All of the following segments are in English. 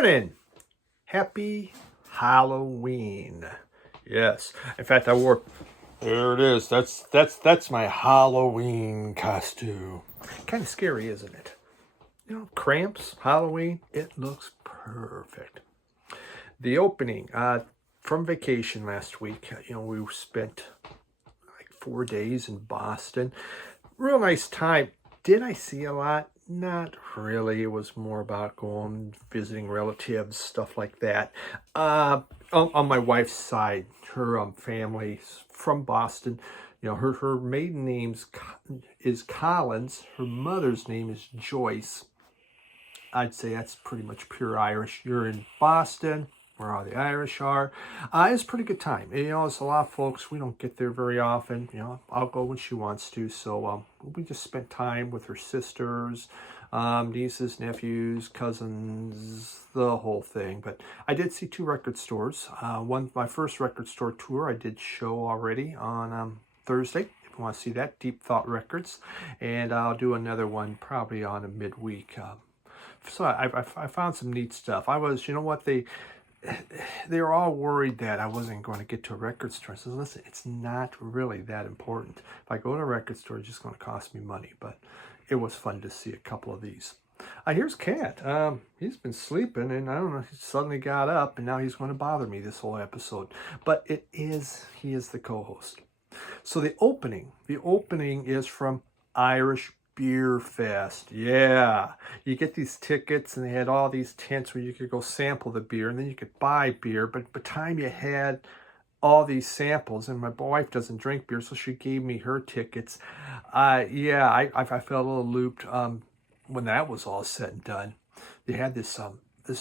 morning. Happy Halloween. Yes. In fact, I wore, there it is. That's my Halloween costume. Kind of scary, isn't it? You know, cramps, Halloween, it looks perfect. The opening, from vacation last week, we spent like 4 days in Boston. Real nice time. Did I see a lot? Not really. It was more about going, visiting relatives, stuff like that. On my wife's side, her family's from Boston. Her maiden name is Collins. Her mother's name is Joyce. I'd say that's pretty much pure Irish. You're in Boston, where all the Irish are. It's a pretty good time. It's a lot of folks. We don't get there very often. I'll go when she wants to. So we just spent time with her sisters, nieces, nephews, cousins, the whole thing. But I did see 2 record stores. My first record store tour I did show already on Thursday. If you want to see that, Deep Thought Records. And I'll do another one probably on a midweek. So I found some neat stuff. They were all worried that I wasn't going to get to a record store. I said, listen, it's not really that important. If I go to a record store, it's just going to cost me money. But it was fun to see a couple of these. Here's Cat. He's been sleeping, and I don't know, he suddenly got up, and now he's going to bother me this whole episode. But he is the co-host. So the opening is from Irish Beer Fest. Yeah, you get these tickets, and they had all these tents where you could go sample the beer, and then you could buy beer. But by the time you had all these samples, and my wife doesn't drink beer, so she gave me her tickets. I felt a little looped when that was all said and done. They had this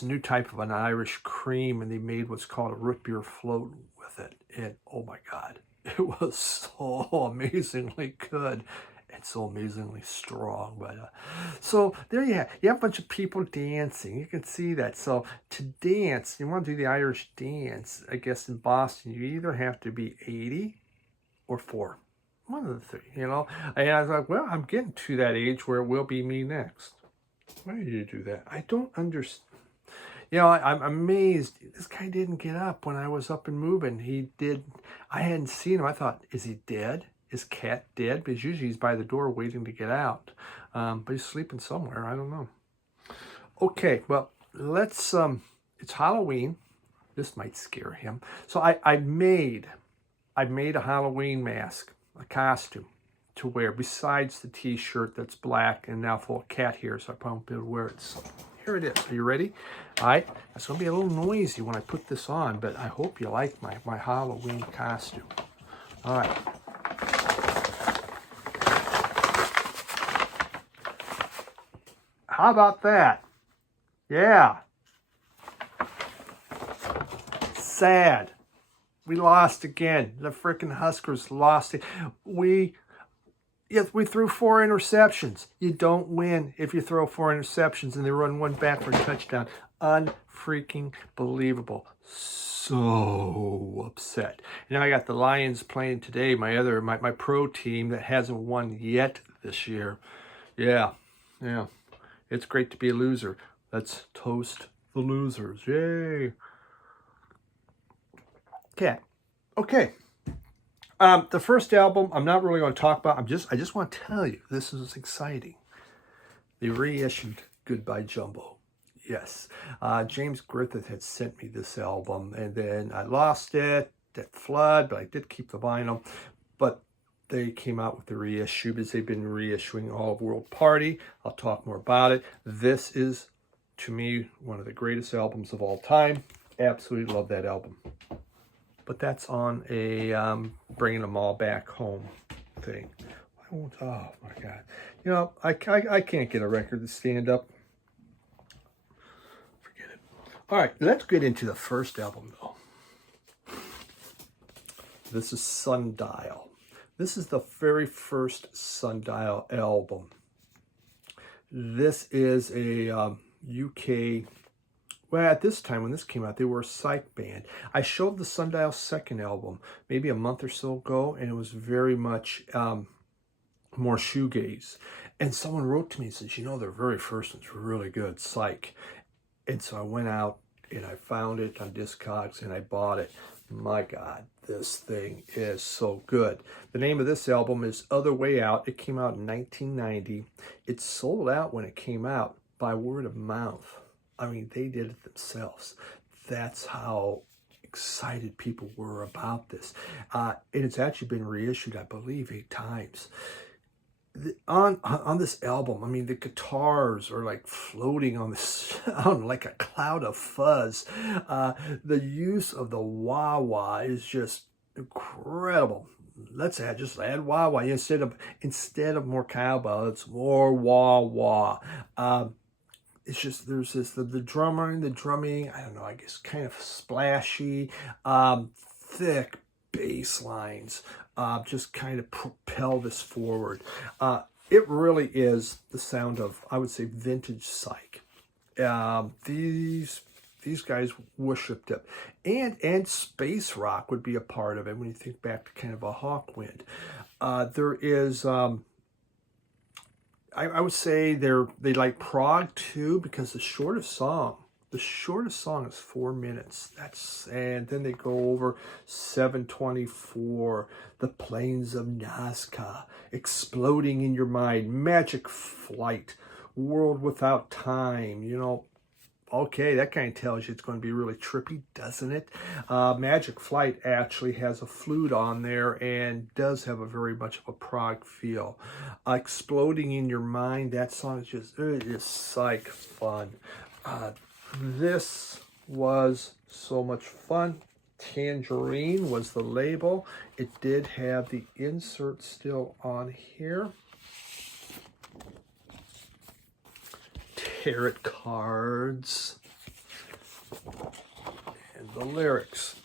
new type of an Irish cream, and they made what's called a root beer float with it. And oh my God, it was so amazingly good. And so amazingly strong. But so there you have a bunch of people dancing. You can see that. So to dance, you want to do the Irish dance, I guess in Boston, you either have to be 80 or 4. One of the 3, And I was like, well, I'm getting to that age where it will be me next. Why did you do that? I don't understand. I'm amazed. This guy didn't get up when I was up and moving. He did. I hadn't seen him. I thought, is he dead? Is Cat dead? Because usually he's by the door waiting to get out. But he's sleeping somewhere. I don't know. Okay, well, let's, it's Halloween. This might scare him. So I made a Halloween mask, a costume to wear, besides the t-shirt that's black and now full of cat hair, so I won't be able to wear it. So here it is. Are you ready? All right. It's going to be a little noisy when I put this on, but I hope you like my Halloween costume. All right. How about that? Yeah. Sad. We lost again. The freaking Huskers lost it. We threw 4 interceptions. You don't win if you throw 4 interceptions and they run one back for a touchdown. Unfreaking believable. So upset. Now I got the Lions playing today. My pro team that hasn't won yet this year. Yeah. It's great to be a loser. Let's toast the losers. Yay. Cat. Okay. The first album I'm not really going to talk about. I just want to tell you this is exciting. They reissued Goodbye Jumbo. Yes. James Griffith had sent me this album, and then I lost it, that flood, but I did keep the vinyl. But they came out with the reissue because they've been reissuing All of World Party. I'll talk more about it. This is, to me, one of the greatest albums of all time. Absolutely love that album. But that's on a bringing them all back home thing. Oh my God. I can't get a record to stand up. Forget it. All right, let's get into the first album, though. This is Sundial. This is the very first Sundial album. This is a UK, well, at this time when this came out, they were a Psych band. I showed the Sundial second album maybe a month or so ago, and it was very much more shoegaze. And someone wrote to me and said, their very first one's really good, Psych. And so I went out and I found it on Discogs and I bought it. My God, this thing is so good. The name of this album is Other Way Out. It came out in 1990. It sold out when it came out by word of mouth. I mean, they did it themselves. That's how excited people were about this. And it's actually been reissued, I believe, 8 times. On this album, I mean, the guitars are like floating on the sound like a cloud of fuzz. The use of the wah-wah is just incredible. Let's just add wah-wah instead of more cowbell. It's more wah-wah. It's just, there's this, the drumming, I don't know, I guess kind of splashy, thick bass lines, just kind of propel this forward. It really is the sound of, I would say, vintage Psych. These guys worshipped it. And space rock would be a part of it when you think back to kind of a Hawkwind. There is... I would say they like prog too, because the shortest song is 4 minutes. And then they go over 724, The Plains of Nazca, Exploding in Your Mind, Magic Flight, World Without Time. You know, okay, that kind of tells you it's going to be really trippy, doesn't it? Magic Flight actually has a flute on there and does have a very much of a prog feel. Exploding in Your Mind, that song it is Psych fun. This was so much fun. Tangerine was the label. It did have the insert still on here. Tarot cards and the lyrics.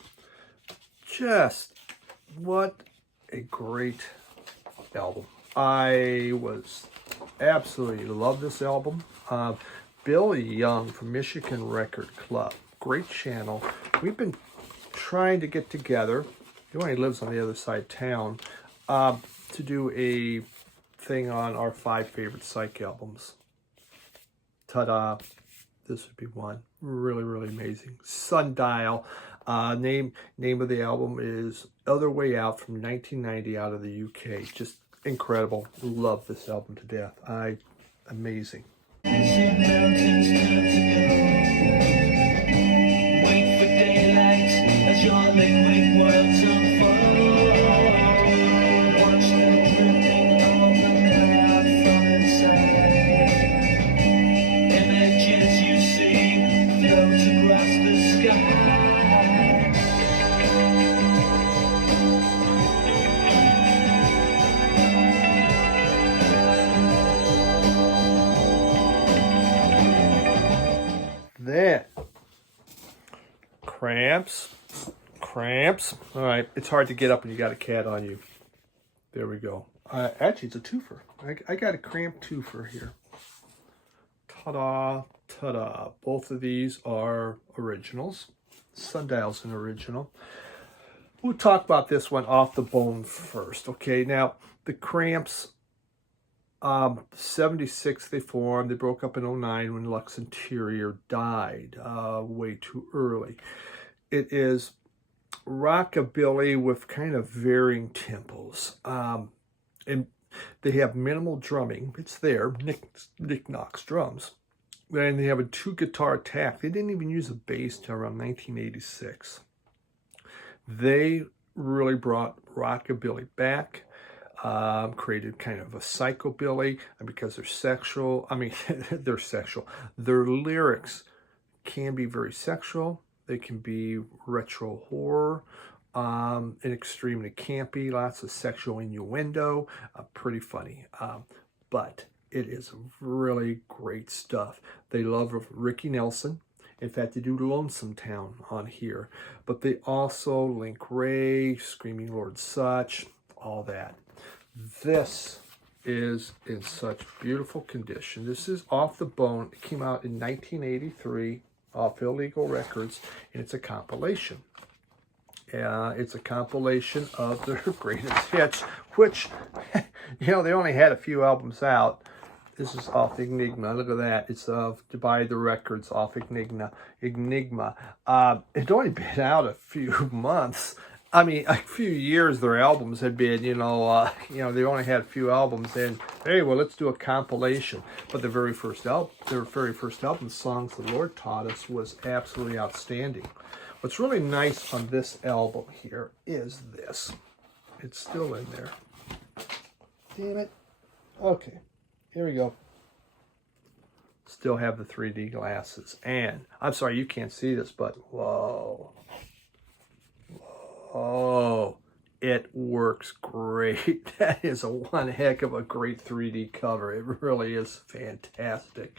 Just what a great album. I was absolutely love this album. Billy Young from Michigan Record Club, great channel. We've been trying to get together. He only lives on the other side of town, to do a thing on our 5 favorite Psych albums. Ta-da! This would be one. Really, really amazing. Sundial. Name of the album is Other Way Out from 1990 out of the UK. Just incredible. Love this album to death. Amazing. Wait for daylight as your liquid world unfolds. Watch the dripping of the cloud from inside. Images you see float across the sky. Then, cramps. All right, it's hard to get up when you got a cat on you. There we go. Actually, it's a twofer. I got a cramp twofer here. Ta-da, ta-da. Both of these are originals. Sundial's an original. We'll talk about this one off the bone first. Okay, now the cramps. 76 they formed. They broke up in 09 when Lux Interior died way too early. It is rockabilly with kind of varying tempos. And they have minimal drumming. It's there. Nick Knox drums. And they have a 2-guitar attack. They didn't even use a bass till around 1986. They really brought rockabilly back. Created kind of a psychobilly, and because they're sexual, I mean, they're sexual. Their lyrics can be very sexual. They can be retro horror, and extremely campy, lots of sexual innuendo, pretty funny. But it is really great stuff. They love Ricky Nelson. In fact, they do Lonesome Town on here. But they also link Ray, Screaming Lord Sutch, all that. This is in such beautiful condition. This is Off the Bone. It came out in 1983 off Illegal Records, and it's a compilation. It's a compilation of their greatest hits, which, you know, they only had a few albums out. This is off Enigma. Look at that. It's by the records off Enigma. It's only been out a few months. I mean, a few years. Their albums had been, they only had a few albums. And hey, well, let's do a compilation. But their very first album, Songs the Lord Taught Us, was absolutely outstanding. What's really nice on this album here is this. It's still in there. Damn it. Okay. Here we go. Still have the 3D glasses. And, I'm sorry, you can't see this, but whoa. Whoa. It works great. That is one heck of a great 3D cover. It really is fantastic.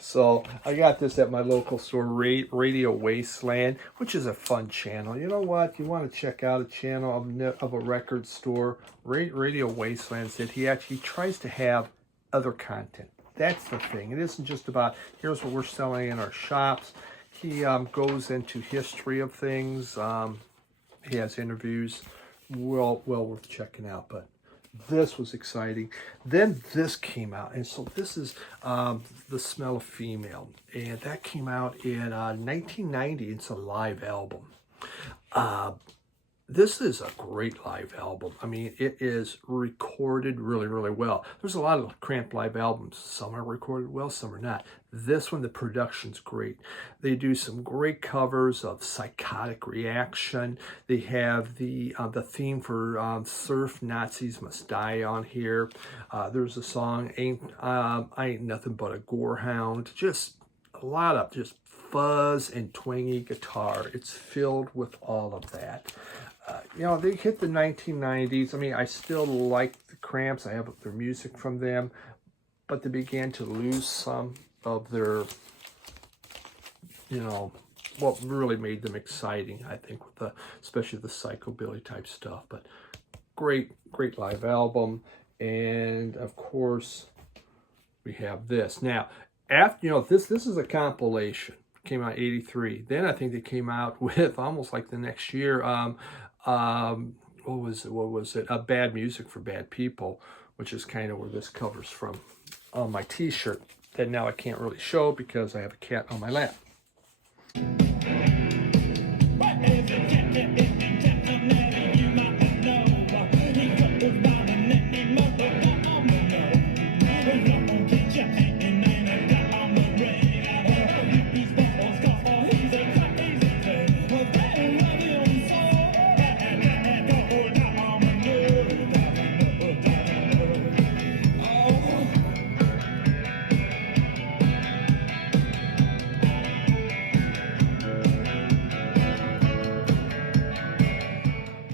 So I got this at my local store, Radio Wasteland, which is a fun channel. You know what? You want to check out a channel of a record store. Radio Wasteland said he tries to have other content. That's the thing. It isn't just about, here's what we're selling in our shops. He goes into history of things. He has interviews, well worth checking out. But this was exciting. Then this came out, and so this is The Smell of Female, and that came out in 1990. It's a live album. This is a great live album. I mean, it is recorded really, really well. There's a lot of cramped live albums. Some are recorded well, some are not. This one, the production's great. They do some great covers of Psychotic Reaction. They have the theme for Surf Nazis Must Die on here. There's a song, I Ain't Nothing But a Gorehound. Just a lot of just fuzz and twangy guitar. It's filled with all of that. They hit the 1990s. I mean, I still like the Cramps. I have their music from them, but they began to lose some of their, what really made them exciting, I think, with especially the Psychobilly type stuff. But great live album. And of course, we have this. Now, after, this is a compilation. Came out 83. Then I think they came out with almost like the next year, what was it? Bad Music for Bad People, which is kind of where this cover's from on my t-shirt that now I can't really show because I have a cat on my lap.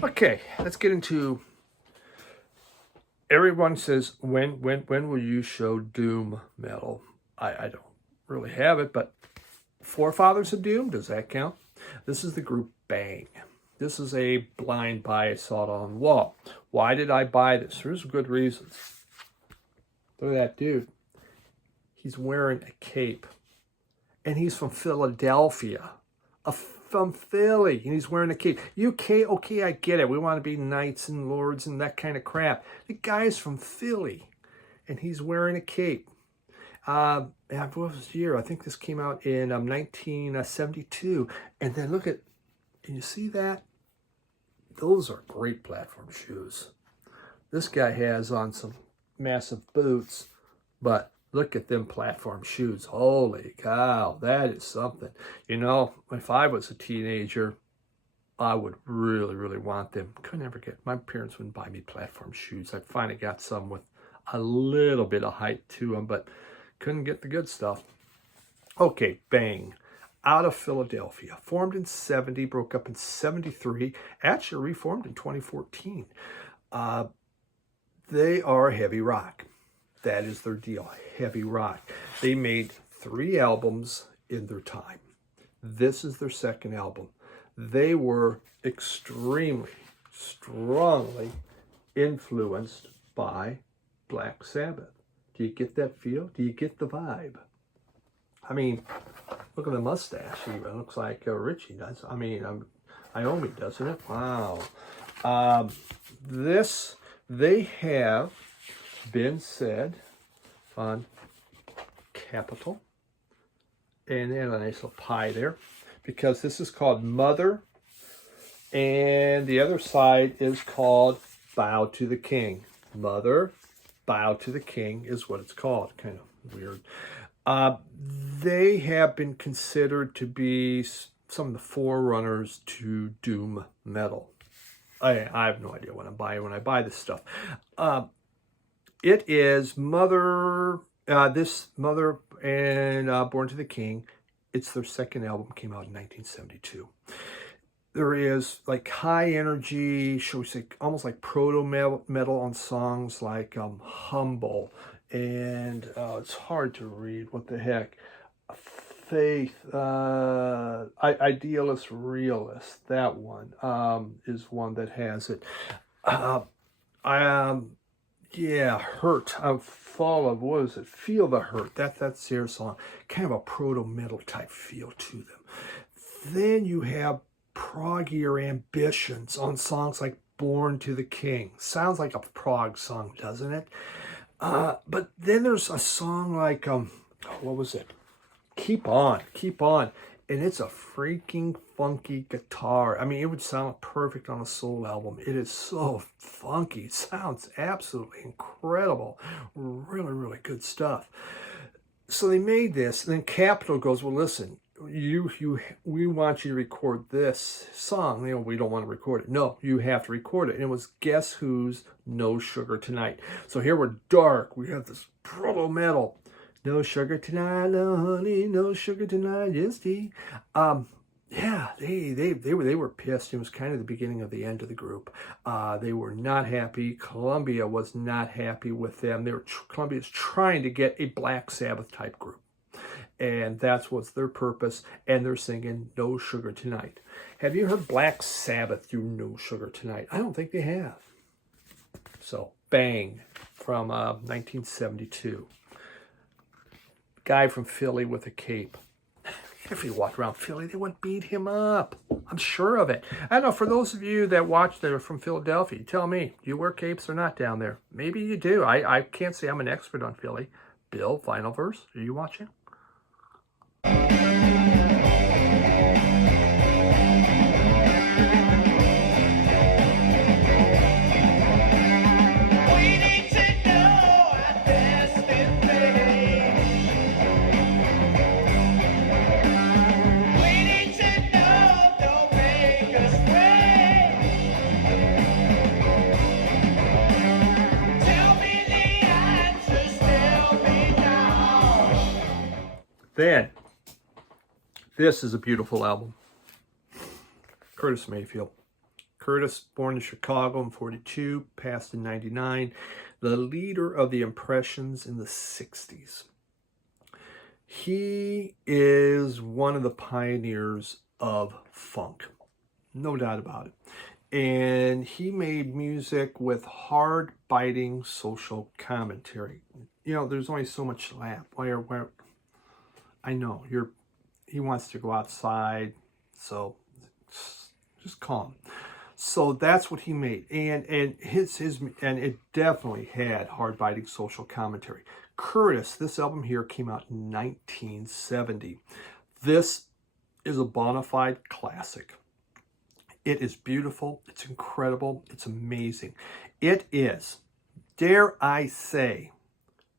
Okay, let's get into, everyone says, when will you show doom metal? I don't really have it, but Forefathers of Doom, does that count? This is the group Bang. This is a blind buy. I saw it on the wall. Why did I buy this? There's good reasons. Look at that dude. He's wearing a cape, and he's from Philadelphia. From Philly, and he's wearing a cape. UK, okay, I get it. We want to be knights and lords and that kind of crap. The guy's from Philly, and he's wearing a cape. What was the year? I think this came out in 1972. And then look at, can you see that? Those are great platform shoes. This guy has on some massive boots, but look at them platform shoes. Holy cow, that is something. If I was a teenager, I would really, really want them. Could never get, my parents wouldn't buy me platform shoes. I finally got some with a little bit of height to them, but couldn't get the good stuff. Okay, Bang. Out of Philadelphia. Formed in 70, broke up in 73. Actually reformed in 2014. They are heavy rock. That is their deal, heavy rock. They made 3 albums in their time. This is their second album. They were extremely, strongly influenced by Black Sabbath. Do you get that feel? Do you get the vibe? I mean, look at the mustache even. It looks like Richie does. I mean, Iommi, doesn't it? Wow. They have been said on Capitol. And then a nice little pie there, because this is called Mother, and the other side is called Bow to the King. Mother, Bow to the King is what it's called. Kind of weird. They have been considered to be some of the forerunners to doom metal. I have no idea what I'm buying when I buy this stuff. It is Mother, this Mother and Born to the King. It's their second album, came out in 1972. There is like high energy, shall we say, almost like proto metal on songs like Humble, and it's hard to read, what the heck, Faith, Idealist, Realist, that one is one that has it. Yeah, Hurt, Fall of, what is it, Feel the Hurt, that's their song, kind of a proto-metal type feel to them. Then you have proggier ambitions on songs like Born to the King. Sounds like a prog song, doesn't it? But then there's a song like, what was it? Keep On. And it's a freaking funky guitar. I mean, it would sound perfect on a soul album. It is so funky. It sounds absolutely incredible. Really, really good stuff. So they made this, and then Capitol goes, well, listen, we want you to record this song. You know, we don't want to record it. No, you have to record it. And it was Guess Who's No Sugar Tonight. So here we're dark. We have this proto metal. No sugar tonight, no honey, no sugar tonight, yes tea. Yeah, they were pissed. It was kind of the beginning of the end of the group. They were not happy. Columbia was not happy with them. Columbia's trying to get a Black Sabbath type group, and that's what's their purpose. And they're singing No Sugar Tonight. Have you heard Black Sabbath do No Sugar Tonight? I don't think they have. So Bang from 1972. Guy from Philly with a cape. If he walked around Philly, they wouldn't beat him up. I'm sure of it. I don't know, for those of you that watch that are from Philadelphia, tell me, do you wear capes or not down there? Maybe you do. I can't say I'm an expert on Philly. Bill, final verse, are you watching? Then, this is a beautiful album. Curtis Mayfield. Curtis, born in Chicago in 42, passed in 99. The leader of the Impressions in the 60s. He is one of the pioneers of funk. No doubt about it. And he made music with hard-biting social commentary. You know, there's only so much laugh. I know he wants to go outside, so just calm. So that's what he made, and it definitely had hard-biting social commentary. Curtis, this album here came out in 1970. This is a bona fide classic. It is beautiful. It's incredible. It's amazing. It is, dare I say,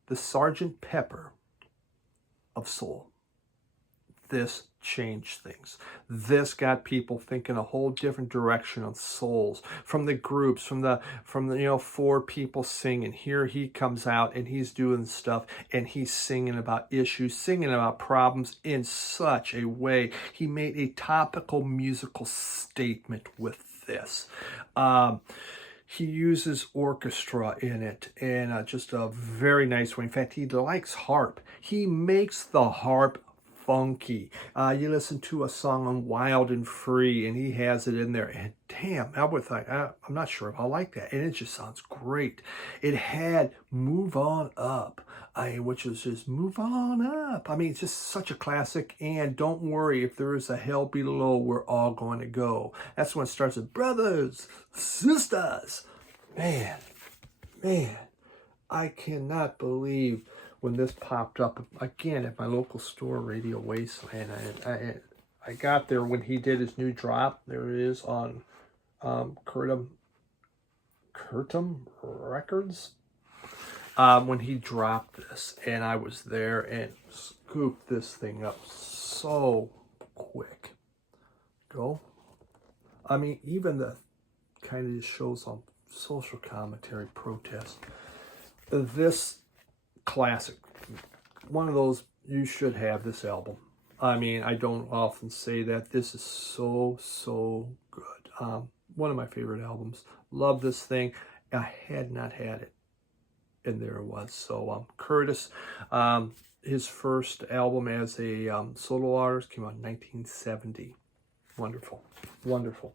the Sgt. Pepper of soul. This changed things. This got people thinking a whole different direction of souls, from the groups, from the four people singing. Here he comes out and he's doing stuff, and he's singing about issues, singing about problems in such a way. He made a topical musical statement with this. He uses orchestra in it in just a very nice way. In fact, he likes harp. He makes the harp funky. You listen to a song on Wild and Free, and he has it in there. And damn, I'm not sure if I like that. And it just sounds great. It had Move On Up, which is just move on up. I mean, it's just such a classic. And don't worry, if there is a hell below, we're all going to go. That's when it starts with brothers, sisters. Man, I cannot believe when this popped up again at my local store, Radio Wasteland. I got there when he did his new drop. There it is on Curtum Records. When he dropped this, and I was there and scooped this thing up so quick. Go. I mean, even the kind of just shows on social commentary, protest. This classic, one of those, you should have this album. I mean, I don't often say that. This is so good. One of my favorite albums. Love this thing. I had not had it, and there it was. So Curtis, his first album as a solo artist came out in 1970. Wonderful, wonderful.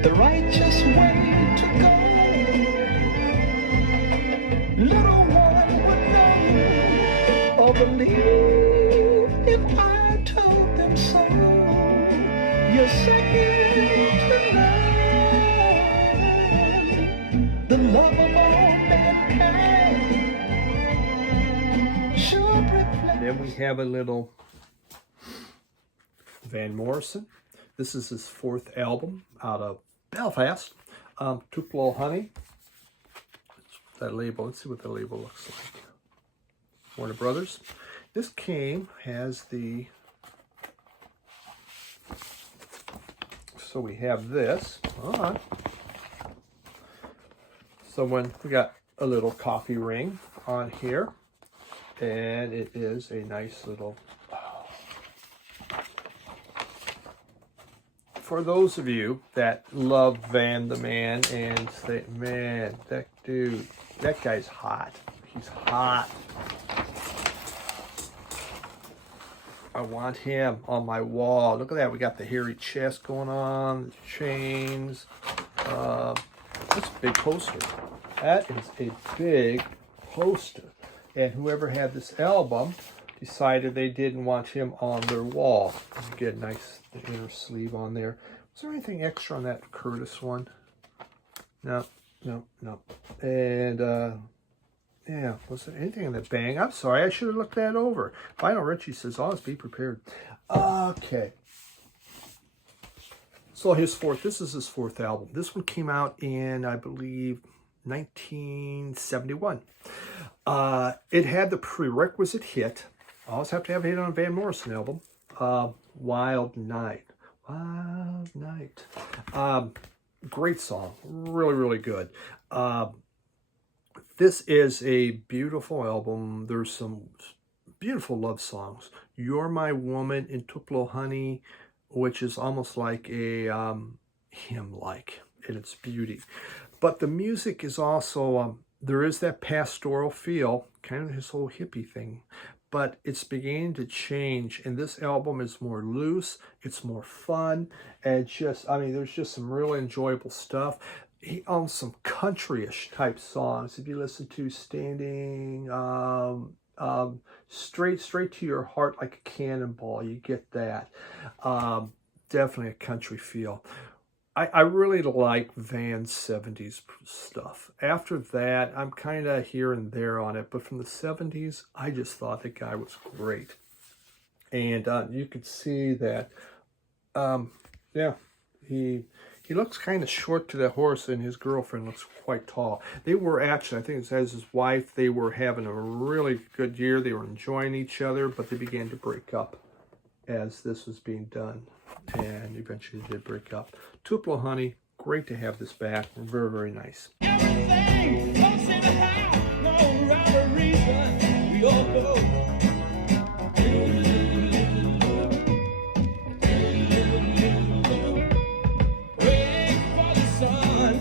The righteous way to go. Little one would know or believe if I told them so. You're second to none. The love of all mankind should reflect. Then we have a little Van Morrison. This is his fourth album out of Belfast. Tupelo Honey. That label. Let's see what the label looks like. Warner Brothers. This has the. So we have this. Hold on. So we got a little coffee ring on here, and it is a nice little. For those of you that love Van the Man and say, man, that dude, that guy's hot. He's hot. I want him on my wall. Look at that. We got the hairy chest going on, the chains. That's a big poster. That is a big poster. And whoever had this album decided they didn't want him on their wall. You get a nice inner sleeve on there. Was there anything extra on that Curtis one? No. And yeah, was there anything in the Bang? I'm sorry, I should have looked that over. Lionel Richie says, always be prepared. Okay. So this is his fourth album. This one came out in, I believe, 1971. It had the prerequisite hit. I always have to have a hit on a Van Morrison album. Wild Night. Wild Night. Great song. Really good. This is a beautiful album. There's some beautiful love songs. You're My Woman in Tupelo Honey, which is almost like a hymn-like in its beauty. But the music is also, there is that pastoral feel, kind of his whole hippie thing. But it's beginning to change, and this album is more loose, it's more fun, and there's just some really enjoyable stuff. He owns some country-ish type songs. If you listen to Standing, Straight to Your Heart Like a Cannonball, you get that. Definitely a country feel. I really like Van's 70s stuff. After that, I'm kind of here and there on it. But from the 70s, I just thought the guy was great. And you could see that, yeah, he looks kind of short to the horse, and his girlfriend looks quite tall. They were actually, I think it says his wife, they were having a really good year. They were enjoying each other, but they began to break up as this was being done. And eventually they did break up. Tupelo Honey, great to have this back. Very nice. Everything, don't say the how, no rhyme or reason, we all know. Wait for the sun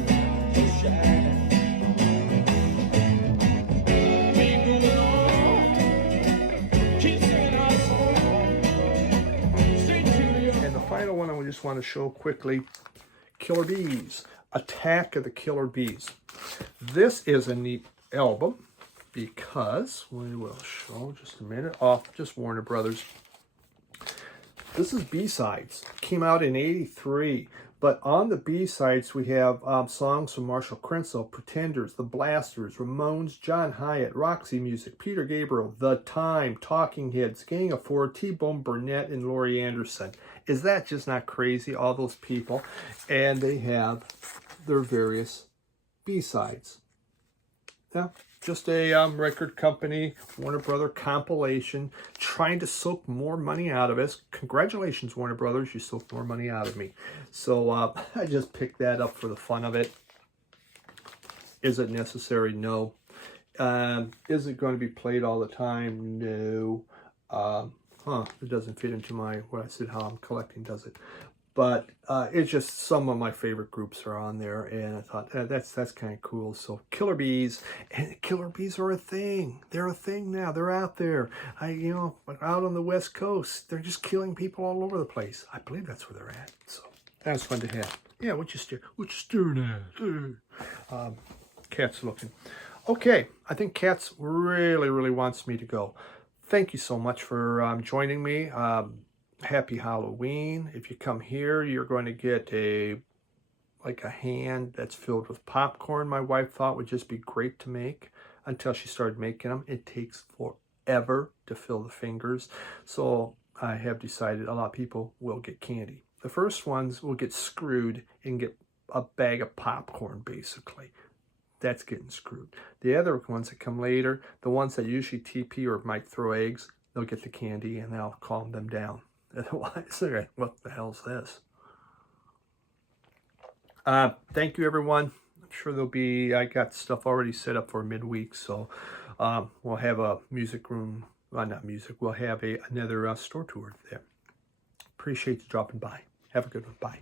to shine. Keep moving on, keep singing our song. Straight to the And the final one I just want to show quickly, Killer Bees, Attack of the Killer Bees. This is a neat album because, we will show just a minute, off just Warner Brothers. This is B-Sides. Came out in '83. But on the B-sides, we have songs from Marshall Crenshaw, Pretenders, The Blasters, Ramones, John Hyatt, Roxy Music, Peter Gabriel, The Time, Talking Heads, Gang of Four, T-Bone Burnett, and Laurie Anderson. Is that just not crazy, all those people? And they have their various B-sides. Yeah, just a record company, Warner Brother compilation, trying to soak more money out of us. Congratulations, Warner Brothers, you soaked more money out of me. So I just picked that up for the fun of it. Is it necessary? No. Is it going to be played all the time? No. It doesn't fit into my, what I said, how I'm collecting, does it? But it's just some of my favorite groups are on there, and I thought that's kind of cool. So killer bees, and killer bees are a thing. They're a thing now. They're out there. Out on the West Coast, they're just killing people all over the place. I believe that's where they're at. So that was fun to have. Yeah, what you staring at? Cat's looking. Okay, I think Cat's really wants me to go. Thank you so much for joining me. Happy Halloween. If you come here, you're going to get a hand that's filled with popcorn. My wife thought would just be great to make until she started making them. It takes forever to fill the fingers. So I have decided a lot of people will get candy. The first ones will get screwed and get a bag of popcorn, basically. That's getting screwed. The other ones that come later, the ones that usually TP or might throw eggs, they'll get the candy and they'll calm them down. Otherwise, they're like, what the hell's this? Thank you, everyone. I'm sure I got stuff already set up for midweek, so we'll have a music room, not music, we'll have another store tour there. Appreciate you dropping by. Have a good one. Bye.